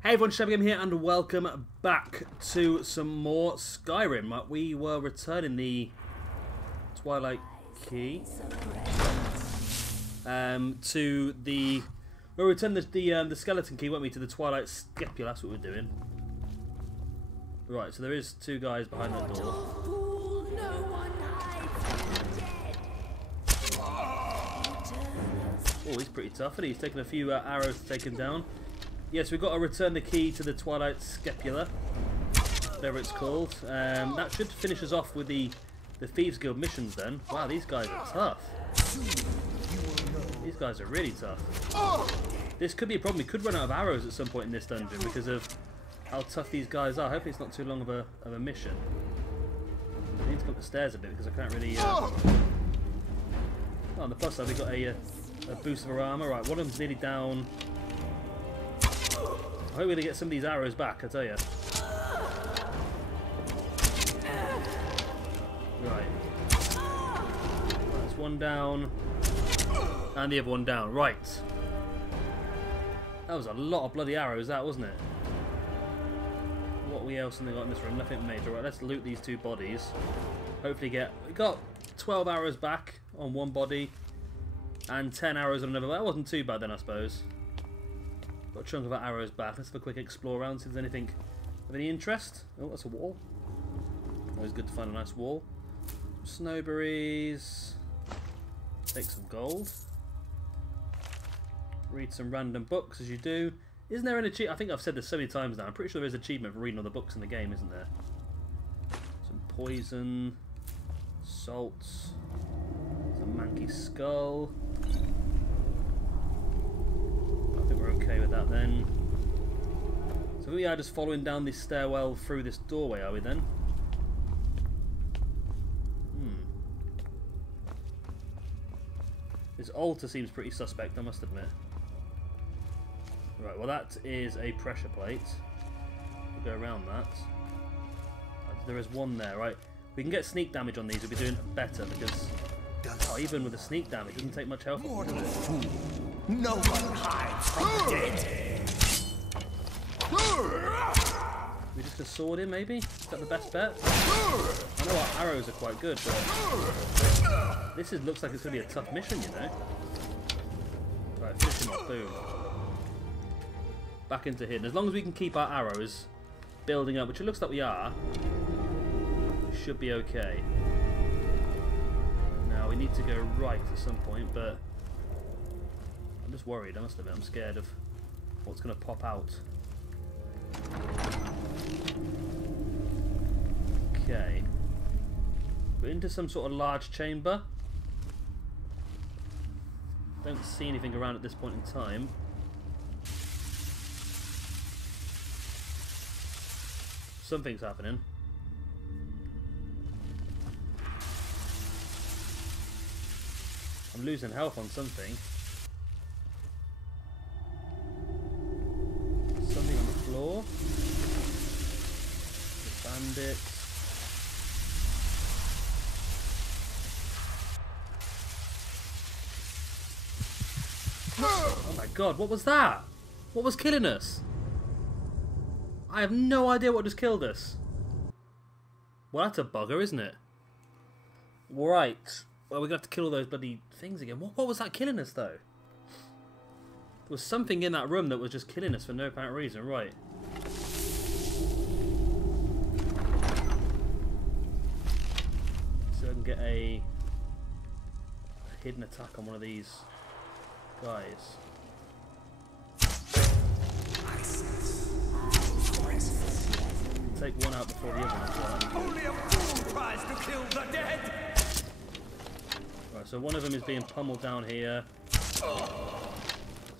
Hey everyone, Shebgame here and welcome back to some more Skyrim. We were returning the Twilight key to the... We returned the skeleton key, weren't we, to the Twilight Specular. That's what we're doing. Right, so there is two guys behind that door. Oh, he's pretty tough, isn't he? He's taken a few arrows to take him down. Yes, we've got to return the key to the Twilight Specular, whatever it's called. That should finish us off with the Thieves Guild missions then. Wow, these guys are tough. These guys are really tough. This could be a problem. We could run out of arrows at some point in this dungeon because of how tough these guys are. Hopefully it's not too long of a mission. I need to go up the stairs a bit because I can't really... Oh, on the plus side we've got a boost of our armour. Right, one of them's nearly down. I hope we're going to get some of these arrows back, I tell you. Right. That's one down. And the other one down. Right. That was a lot of bloody arrows, that, wasn't it? What else have they got in this room? Nothing major. Right, let's loot these two bodies. Hopefully get... We got 12 arrows back on one body. And 10 arrows on another. Well, that wasn't too bad then, I suppose. Got a chunk of our arrows back. Let's have a quick explore around, see if there's anything of any interest. Oh, that's a wall. Always good to find a nice wall. Some snowberries. Take some gold. Read some random books as you do. Isn't there an achievement? I think I've said this so many times now. I'm pretty sure there is an achievement for reading all the books in the game, isn't there? Some poison. Salts. Some manky skull. I think we're okay with that then. So we are just following down this stairwell through this doorway, are we then? This altar seems pretty suspect, I must admit. Right, well that is a pressure plate. We'll go around that. There is one there, right? We can get sneak damage on these, we'll be doing better because... Oh, even with the sneak damage, it doesn't take much health. No one hides from the dead. We just gonna sword him, maybe? Is that the best bet? I know our arrows are quite good, but this looks like it's gonna be a tough mission, you know. Right, finish him off, boom. Back into hidden. As long as we can keep our arrows building up, which it looks like we are, we should be okay. Now we need to go right at some point, but I'm just worried, I must admit. I'm scared of what's going to pop out. Okay. We're into some sort of large chamber. Don't see anything around at this point in time. Something's happening. I'm losing health on something. Something on the floor. The bandit. Oh my god, what was that? What was killing us? I have no idea what just killed us. Well, that's a bugger, isn't it? Right. Well, we're going to have to kill all those bloody things again. What was that killing us, though? There was something in that room that was just killing us for no apparent reason. Right. So I can get a hidden attack on one of these guys. Take one out before the other one as well. Only a fool tries to kill the dead. Right, so one of them is being pummeled down here. So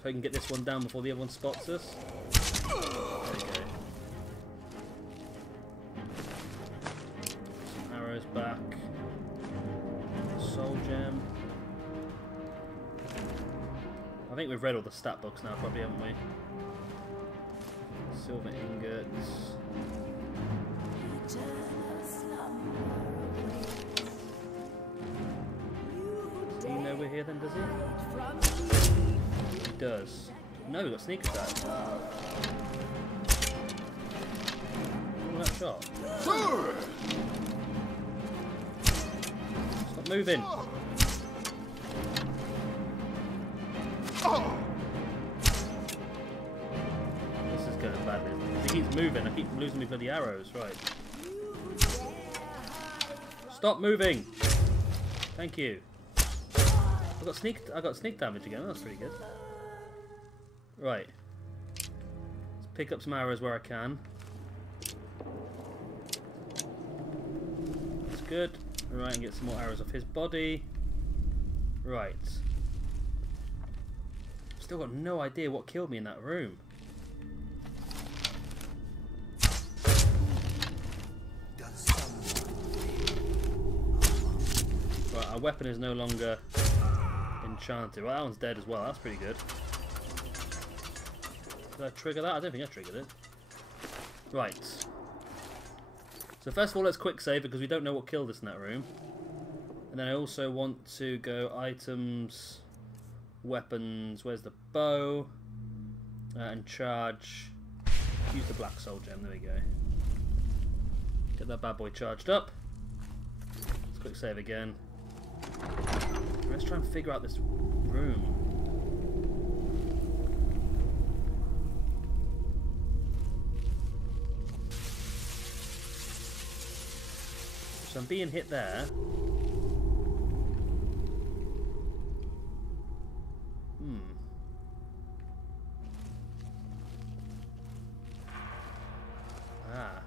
I can get this one down before the other one spots us. There we go. Some arrows back. Soul gem. I think we've read all the stat books now, probably, haven't we? Silver ingots. Does he know we're here then, does he? He does. No, we've got sneak attack. from that shot? Stop moving. This is going badly. He keeps moving. I keep losing my bloody arrows. Right. Stop moving. Thank you. I got sneak damage again. That's pretty good. Right. Let's pick up some arrows where I can. That's good. Right, and get some more arrows off his body. Right. Still got no idea what killed me in that room. Right, our weapon is no longer enchanted. Well, that one's dead as well. That's pretty good. Did I trigger that? I don't think I triggered it. Right. So first of all, let's quick save because we don't know what killed us in that room. And then I also want to go items, weapons. Where's the bow? And charge. Use the black soul gem. There we go. Get that bad boy charged up. Let's quick save again. Let's try and figure out this room. So I'm being hit there. Ah.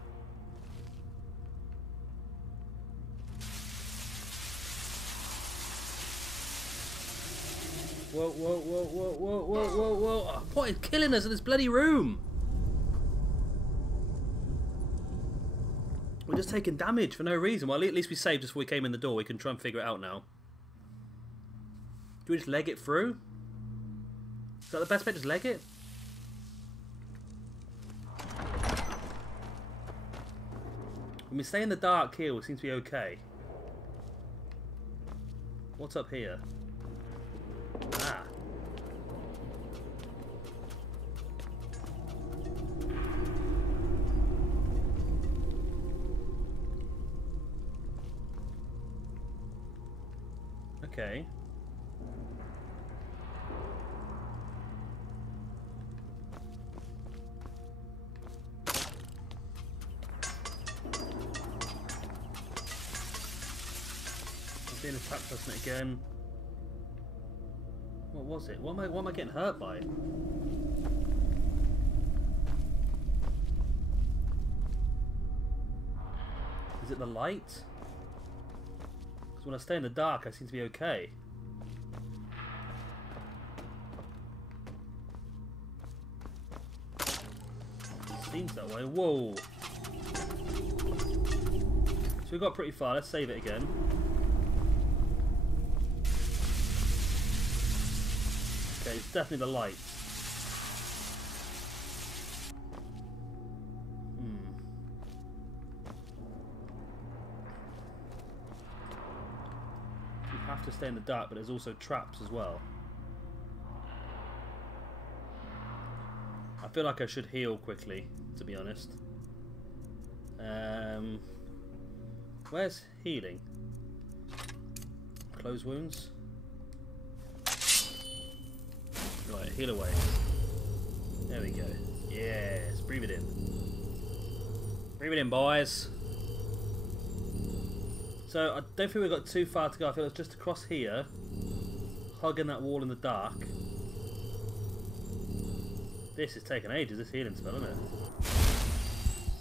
Whoa, whoa, whoa, whoa, whoa, whoa, whoa, whoa. Oh, what is killing us in this bloody room? We're just taking damage for no reason. Well, at least we saved just before we came in the door. We can try and figure it out now. Do we just leg it through? Is that the best bet? Just leg it? When we stay in the dark here, we seem to be okay. What's up here? Ah. Okay. I'm being attacked person again. What was it? What am I getting hurt by? Is it the light? Because when I stay in the dark, I seem to be okay. It seems that way. Whoa! So we got pretty far. Let's save it again. Okay, it's definitely the light. You have to stay in the dark, but there's also traps as well. I feel like I should heal quickly, to be honest. Where's healing? Close wounds. Right, heal away. There we go. Yes, breathe it in. Breathe it in, boys. So, I don't think we've got too far to go. I feel it's just across here. Hugging that wall in the dark. This is taking ages, this healing spell, isn't it?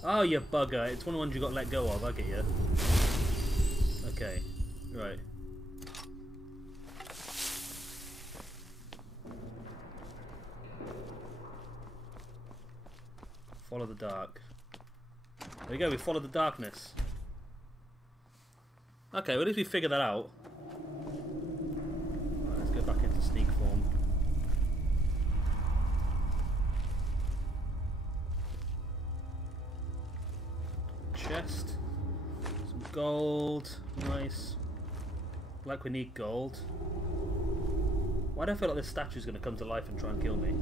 Oh, you bugger. It's one of the ones you got to let go of. I get you. Okay. Right. Follow the dark. There we go, we followed the darkness. Okay, well at least we figured that out. Right, let's go back into sneak form. Chest. Some gold. Nice. Like we need gold. Why do I feel like this statue's going to come to life and try and kill me?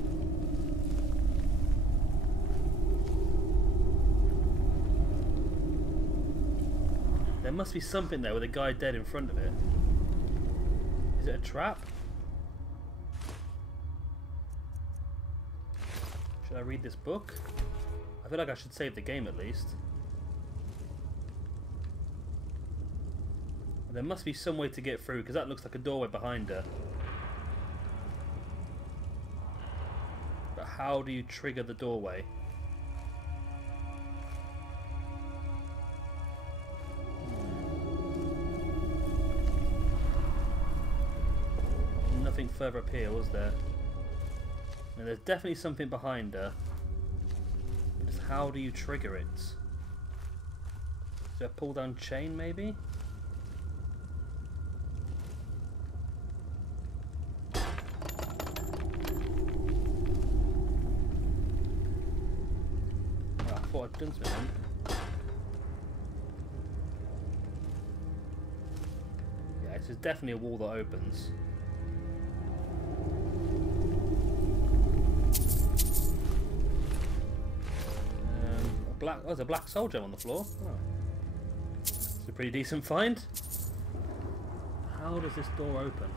There must be something there with a guy dead in front of it. Is it a trap? Should I read this book? I feel like I should save the game at least. There must be some way to get through, because that looks like a doorway behind her. But how do you trigger the doorway? Nothing further up here, was there? Now, there's definitely something behind her. But just how do you trigger it? Is there a pull down chain maybe? I thought I'd done something. Yeah, this is definitely a wall that opens. Oh, there's a black soul gem on the floor. Oh. It's a pretty decent find. How does this door open?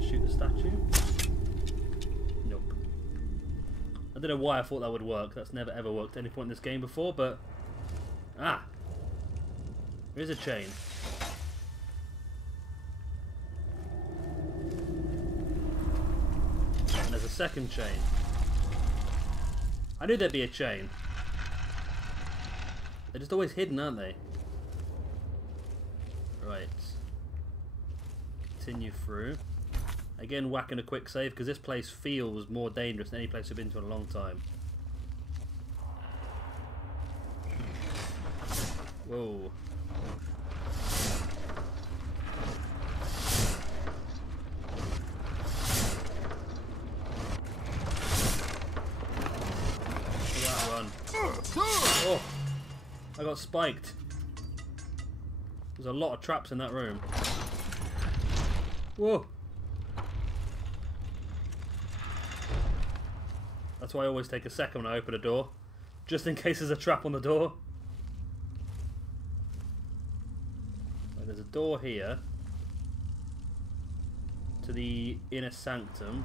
Shoot the statue? Nope. I don't know why I thought that would work. That's never ever worked at any point in this game before, but... Ah! There is a chain. And there's a second chain. I knew there'd be a chain. They're just always hidden, aren't they? Right. Continue through. Again, whacking a quick save, because this place feels more dangerous than any place we've been to in a long time. Whoa. That run. Oh! I got spiked. There's a lot of traps in that room. Whoa! That's why I always take a second when I open a door, just in case there's a trap on the door. Right, there's a door here to the inner sanctum,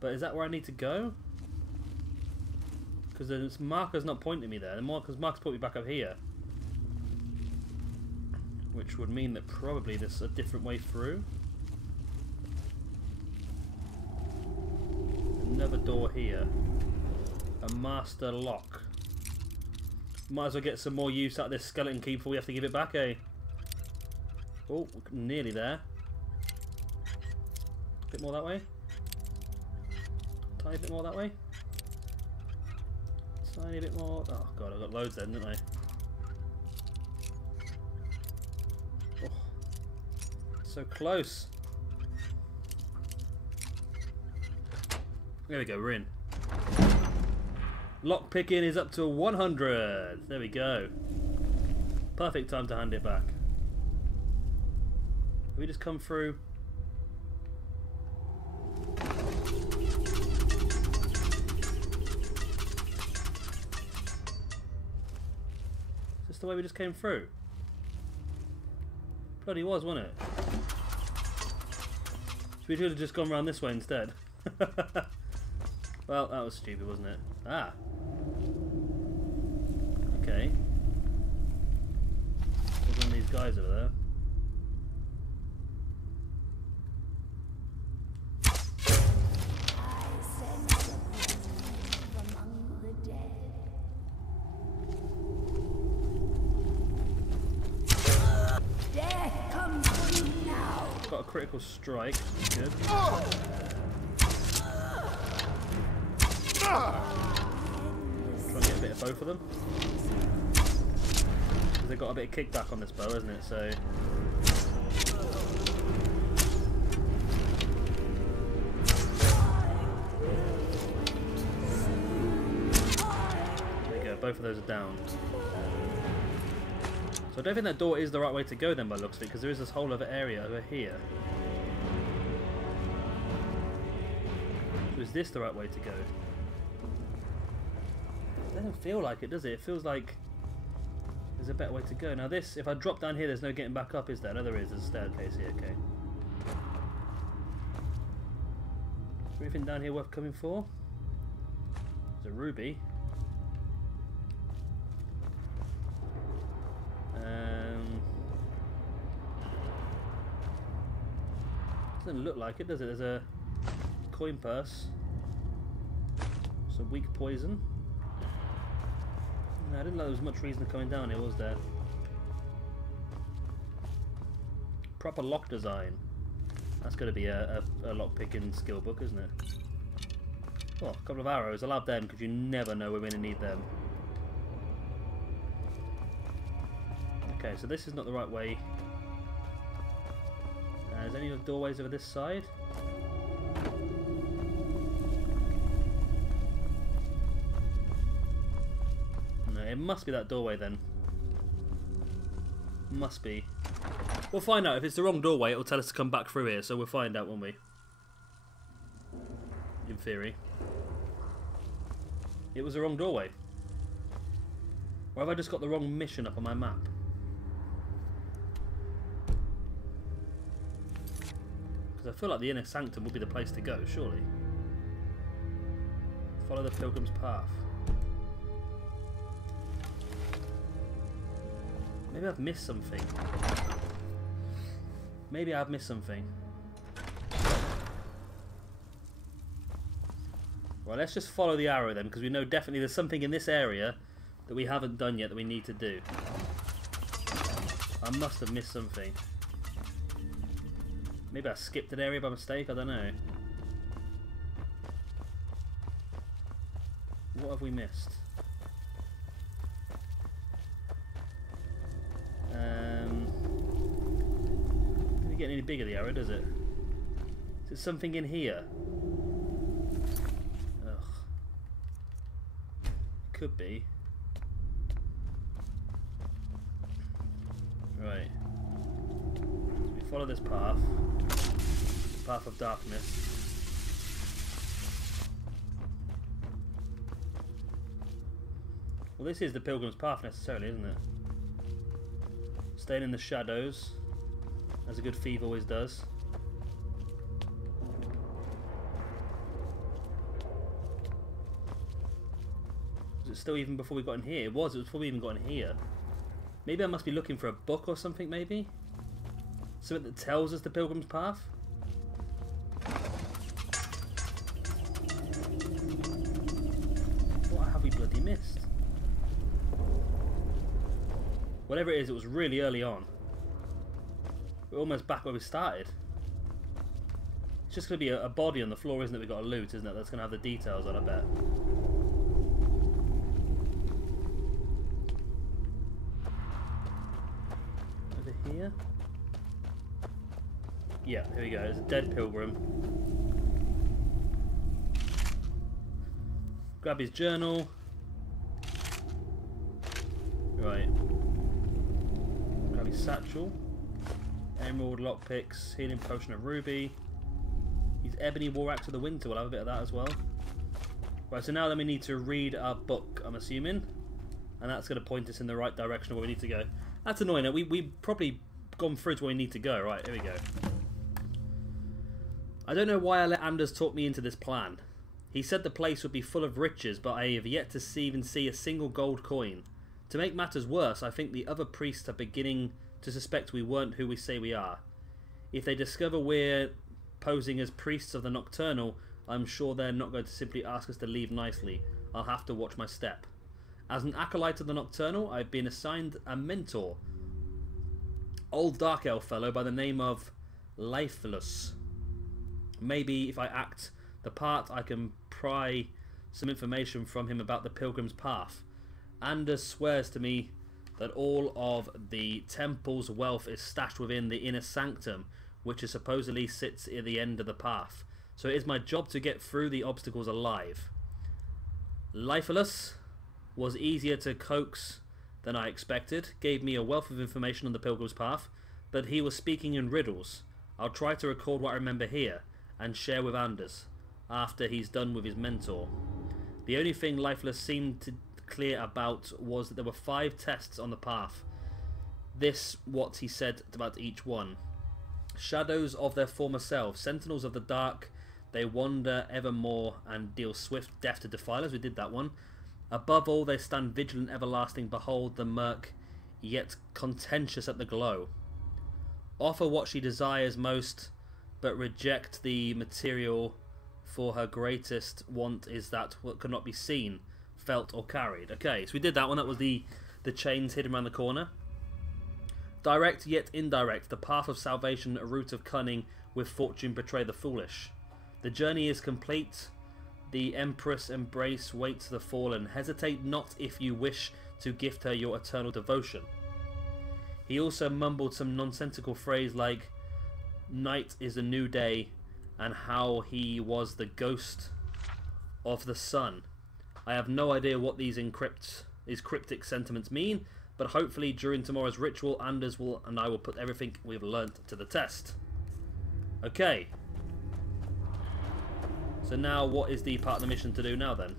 but is that where I need to go? Because the marker's not pointing me there. The marker's put me back up here, which would mean that probably there's a different way through. Another door here. A master lock. Might as well get some more use out of this skeleton key before we have to give it back, eh? Oh, nearly there. A bit more that way. Tiny bit more that way. Tiny bit more. Oh god, I got loads then, didn't I? Oh, so close. There we go, we're in. Lock picking is up to 100. There we go. Perfect time to hand it back. Have we just come through? Is this the way we just came through? Bloody was, wasn't it? We should have just gone around this way instead. Well, that was stupid, wasn't it? Ah. Okay. There's one of these guys over there. I sense a presence among the dead. Death comes for you now. Got a critical strike. Good. Trying to get a bit of both of them. They've got a bit of kickback on this bow, isn't it? So. There you go, both of those are down. So I don't think that door is the right way to go then by the looks of it, because there is this whole other area over here. is this the right way to go? It doesn't feel like it, does it? It feels like there's a better way to go. Now this, if I drop down here, there's no getting back up, is there? No, there is. There's a staircase here, okay. Is there anything down here worth coming for? There's a ruby. Doesn't look like it, does it? There's a coin purse. Some weak poison. No, I didn't know there was much reason for coming down here, was there? Proper lock design. That's going to be a lock-picking skill book, isn't it? Oh, a couple of arrows. I'll have them because you never know we're going to need them. Okay, so this is not the right way. Is there any other doorways over this side? No, it must be that doorway then. Must be. We'll find out. If it's the wrong doorway, it'll tell us to come back through here, so we'll find out, won't we? In theory. It was the wrong doorway. Or have I just got the wrong mission up on my map? Because I feel like the Inner Sanctum will be the place to go, surely. Follow the Pilgrim's Path. Maybe I've missed something. Maybe I've missed something. Well, let's just follow the arrow then, because we know definitely there's something in this area that we haven't done yet that we need to do. I must have missed something. Maybe I skipped an area by mistake, I don't know. What have we missed? Didn't get any bigger, the arrow, does it? Is there something in here? Ugh. Could be. Right. So we follow this path. The path of darkness. Well, this is the Pilgrim's Path necessarily, isn't it? Staying in the shadows, as a good thief always does. Was it still even before we got in here? It was before we even got in here. Maybe I must be looking for a book or something, maybe? Something that tells us the Pilgrim's Path? What have we bloody missed? Whatever it is, it was really early on. We're almost back where we started. It's just going to be a body on the floor, isn't it? We've got to loot, isn't it? That's going to have the details on, I bet. Over here? Yeah, here we go. There's a dead pilgrim. Grab his journal. Right. His satchel, emerald, lockpicks, healing potion of ruby. His ebony war axe of the winter. We'll have a bit of that as well. Right, so now then we need to read our book, I'm assuming, and that's going to point us in the right direction of where we need to go. That's annoying. We've probably gone through to where we need to go. Right, here we go. I don't know why I let Anders talk me into this plan. He said the place would be full of riches, but I have yet to even see a single gold coin. To make matters worse, I think the other priests are beginning to suspect we weren't who we say we are. If they discover we're posing as priests of the Nocturnal, I'm sure they're not going to simply ask us to leave nicely. I'll have to watch my step. As an acolyte of the Nocturnal, I've been assigned a mentor. Old Dark Elf fellow by the name of Lifeless. Maybe if I act the part, I can pry some information from him about the Pilgrim's Path. Anders swears to me that all of the temple's wealth is stashed within the Inner Sanctum, which is supposedly sits at the end of the path. So it is my job to get through the obstacles alive. Lifeless was easier to coax than I expected, gave me a wealth of information on the Pilgrim's Path, but he was speaking in riddles. I'll try to record what I remember here, and share with Anders. after he's done with his mentor. The only thing Lifeless seemed to clear about was that there were 5 tests on the path. This what he said about each one. Shadows of their former selves, sentinels of the dark, they wander evermore and deal swift death to defilers. We did that one. Above all, they stand vigilant, everlasting, behold the murk, yet contentious at the glow. Offer what she desires most, but reject the material, for her greatest want is that what could not be seen, felt, or carried. Okay, so we did that one. That was the chains hidden around the corner. Direct yet indirect, the path of salvation, a route of cunning, with fortune betray the foolish. The journey is complete. The Empress embrace waits the fallen. Hesitate not if you wish to gift her your eternal devotion. He also mumbled some nonsensical phrase like, night is a new day, and how he was the ghost of the sun. I have no idea what these cryptic sentiments mean, but hopefully during tomorrow's ritual, Anders and I will put everything we've learnt to the test. Okay. So now what is the part of the mission to do now then?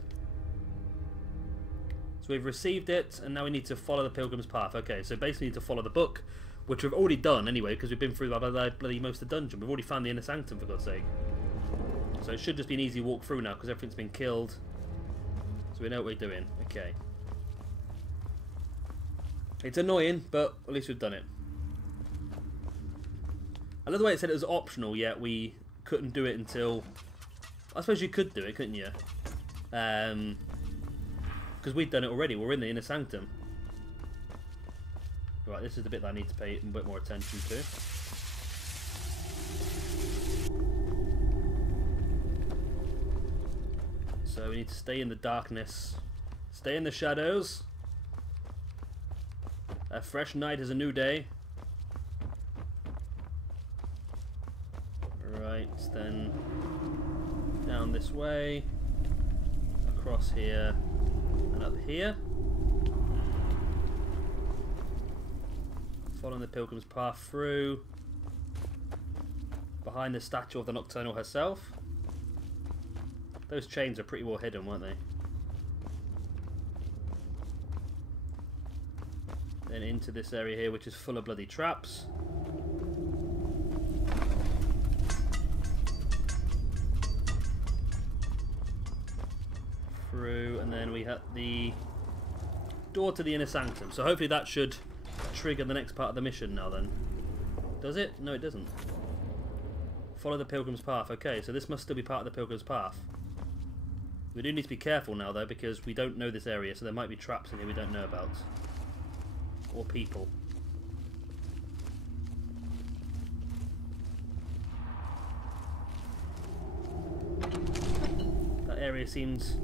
So we've received it, and now we need to follow the Pilgrim's Path. Okay, so basically we need to follow the book, which we've already done anyway, because we've been through bloody most of the dungeon. We've already found the Inner Sanctum, for God's sake. So it should just be an easy walk through now, because everything's been killed. So we know what we're doing. Okay. It's annoying, but at least we've done it. I love the way it said it was optional, yet we couldn't do it until... I suppose you could do it, couldn't you? Because we've done it already. We're in the Inner Sanctum. Right, this is the bit that I need to pay a bit more attention to. So we need to stay in the darkness. Stay in the shadows. A fresh night is a new day. Right, then down this way, across here, and up here. Following the Pilgrim's Path through, behind the statue of the Nocturnal herself. Those chains are pretty well hidden, weren't they? Then into this area here, which is full of bloody traps. Through, and then we have the door to the Inner Sanctum. So hopefully that should trigger the next part of the mission now then. Does it? No, it doesn't. Follow the Pilgrim's Path. Okay, so this must still be part of the Pilgrim's Path. We do need to be careful now though, because we don't know this area, so there might be traps in here we don't know about. Or people. That area seems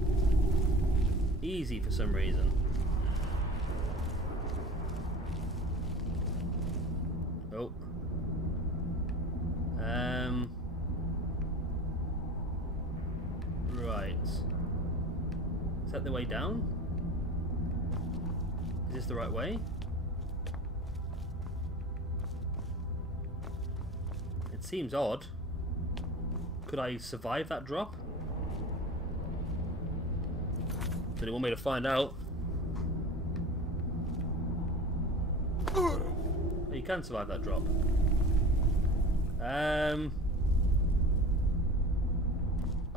easy for some reason. Oh. Right. Is that the way down? Is this the right way? It seems odd. Could I survive that drop? There's only one way to find out. Oh, you can survive that drop.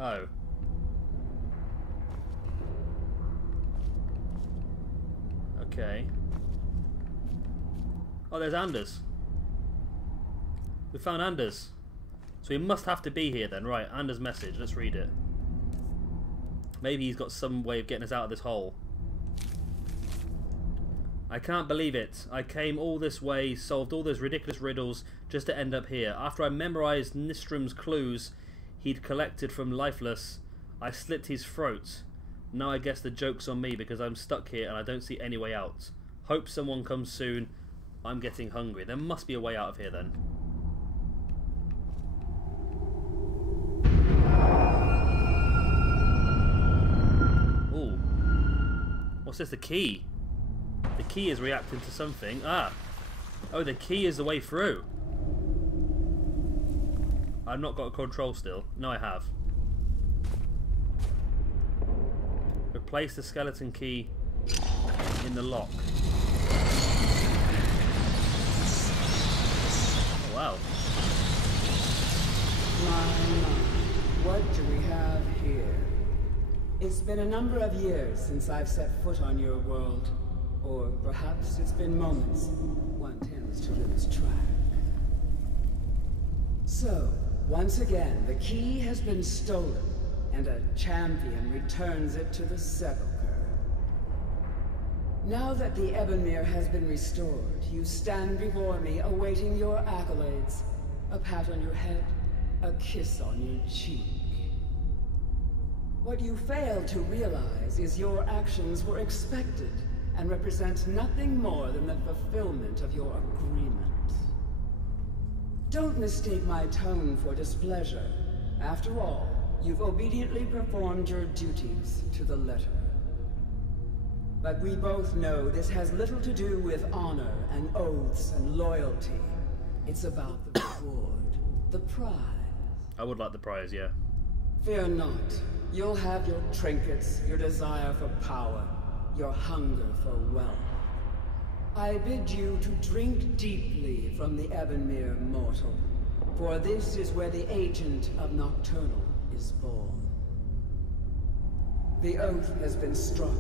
Oh. Okay. Oh, there's Anders. We found Anders. So he must have to be here then. Right, Anders' message. Let's read it. Maybe he's got some way of getting us out of this hole. I can't believe it. I came all this way, solved all those ridiculous riddles, just to end up here. After I memorized Nistrom's clues he'd collected from Lifeless, I slit his throat. Now I guess the joke's on me because I'm stuck here and I don't see any way out. Hope someone comes soon. I'm getting hungry. There must be a way out of here then. Ooh. What's this? The key. The key is reacting to something. Ah. Oh, the key is the way through. I've not got a control still. No, I have. Place the skeleton key in the lock. Oh, wow. What do we have here? It's been a number of years since I've set foot on your world. Or perhaps it's been moments. One tends to lose track. So, once again, the key has been stolen, and a champion returns it to the Sepulchre. Now that the Ebonmere has been restored, you stand before me awaiting your accolades. A pat on your head, a kiss on your cheek. What you fail to realize is your actions were expected and represent nothing more than the fulfillment of your agreement. Don't mistake my tone for displeasure. After all, you've obediently performed your duties to the letter. But we both know this has little to do with honor and oaths and loyalty. It's about the reward, the prize. I would like the prize, yeah. Fear not. You'll have your trinkets, your desire for power, your hunger for wealth. I bid you to drink deeply from the Ebonmere mortal, for this is where the agent of Nocturnal is born. The oath has been struck,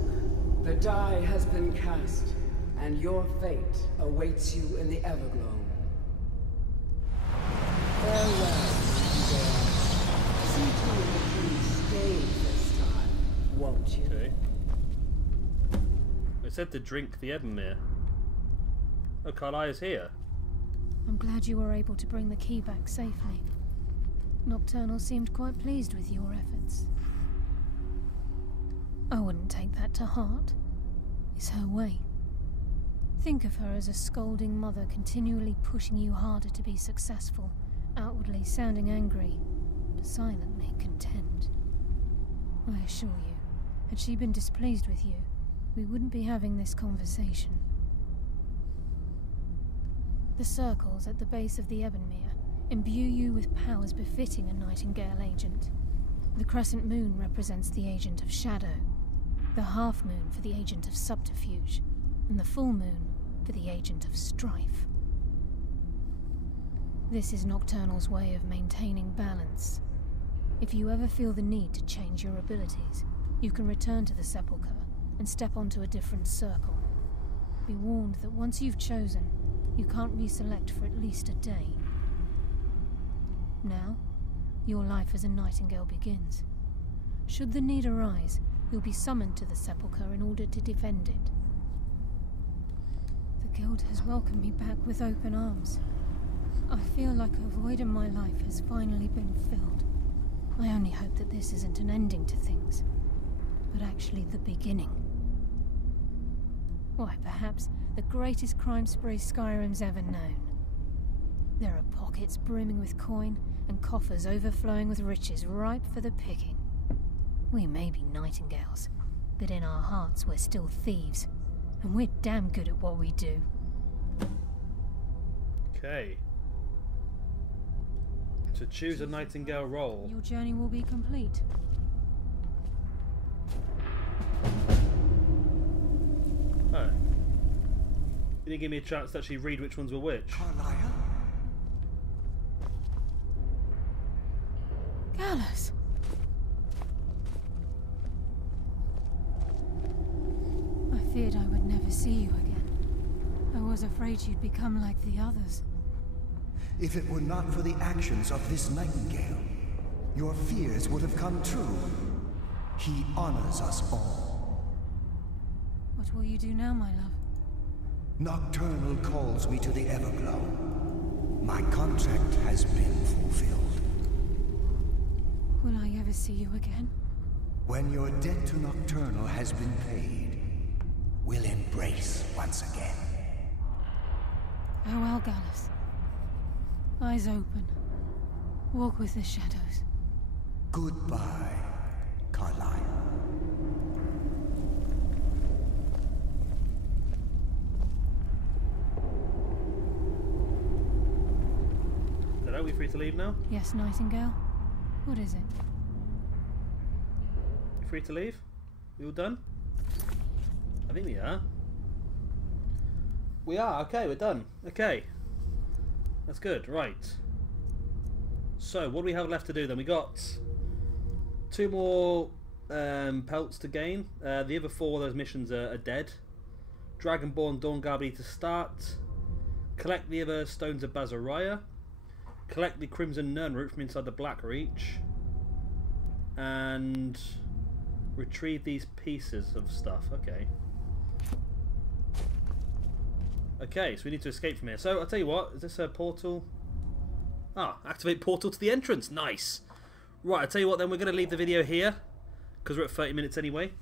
the die has been cast, and your fate awaits you in the Everglow. Farewell, Nightingale. See to it that you stay this time, won't you? Okay. It said to drink the Ebonmere. Oh, Carlisle is here. I'm glad you were able to bring the key back safely. Nocturnal seemed quite pleased with your efforts. I wouldn't take that to heart. It's her way. Think of her as a scolding mother continually pushing you harder to be successful, outwardly sounding angry, but silently content. I assure you, had she been displeased with you, we wouldn't be having this conversation. The circles at the base of the Ebonmere imbue you with powers befitting a Nightingale agent. The crescent moon represents the agent of shadow, the half moon for the agent of subterfuge, and the full moon for the agent of strife. This is Nocturnal's way of maintaining balance. If you ever feel the need to change your abilities, you can return to the Sepulchre and step onto a different circle. Be warned that once you've chosen, you can't reselect for at least a day. Now, your life as a Nightingale begins. Should the need arise, you'll be summoned to the Sepulchre in order to defend it. The Guild has welcomed me back with open arms. I feel like a void in my life has finally been filled. I only hope that this isn't an ending to things, but actually the beginning. Why, perhaps the greatest crime spree Skyrim's ever known. There are pockets brimming with coin, and coffers overflowing with riches ripe for the picking. We may be Nightingales, but in our hearts we're still thieves, and we're damn good at what we do. Okay. To choose a Nightingale role. Your journey will be complete. Oh. You didn't give me a chance to actually read which ones were which. Carlisle? Gallus! I feared I would never see you again. I was afraid you'd become like the others. If it were not for the actions of this Nightingale, your fears would have come true. He honors us all. What will you do now, my love? Nocturnal calls me to the Everglow. My contract has been fulfilled. Will I ever see you again? When your debt to Nocturnal has been paid, we'll embrace once again. Farewell, Gallus. Eyes open. Walk with the shadows. Goodbye, Carlisle. Are we free to leave now? Yes, Nightingale. What is it? You free to leave? We all done? I think we are. We are, okay, we're done. Okay. That's good, right. So, what do we have left to do then? We got 2 more pelts to gain. The other 4 of those missions are dead. Dragonborn Dawnguard to start. Collect the other Stones of Bazariah. Collect the Crimson Nern root from inside the Black Reach. And retrieve these pieces of stuff. Okay. Okay, so we need to escape from here. So, I'll tell you what. Is this a portal? Ah, activate portal to the entrance. Nice. Right, I'll tell you what then. We're going to leave the video here. Because we're at 30 minutes anyway.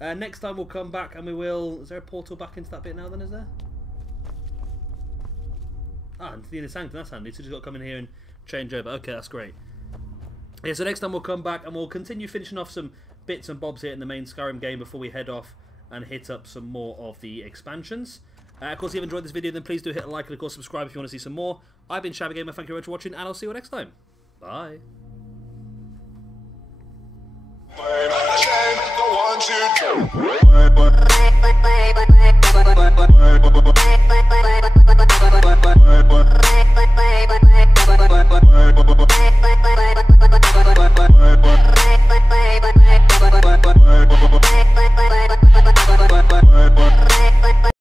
Next time we'll come back and we will... Is there a portal back into that bit now then, is there? Ah, into the inner sanctum. That's handy. So just got to come in here and change over. Okay, that's great. Yeah, so next time we'll come back and we'll continue finishing off some bits and bobs here in the main Skyrim game before we head off and hit up some more of the expansions. Of course, if you've enjoyed this video, then please do hit a like and, of course, subscribe if you want to see some more. I've been Shabby Gamer. Thank you very much for watching, and I'll see you next time. Bye. The one to do.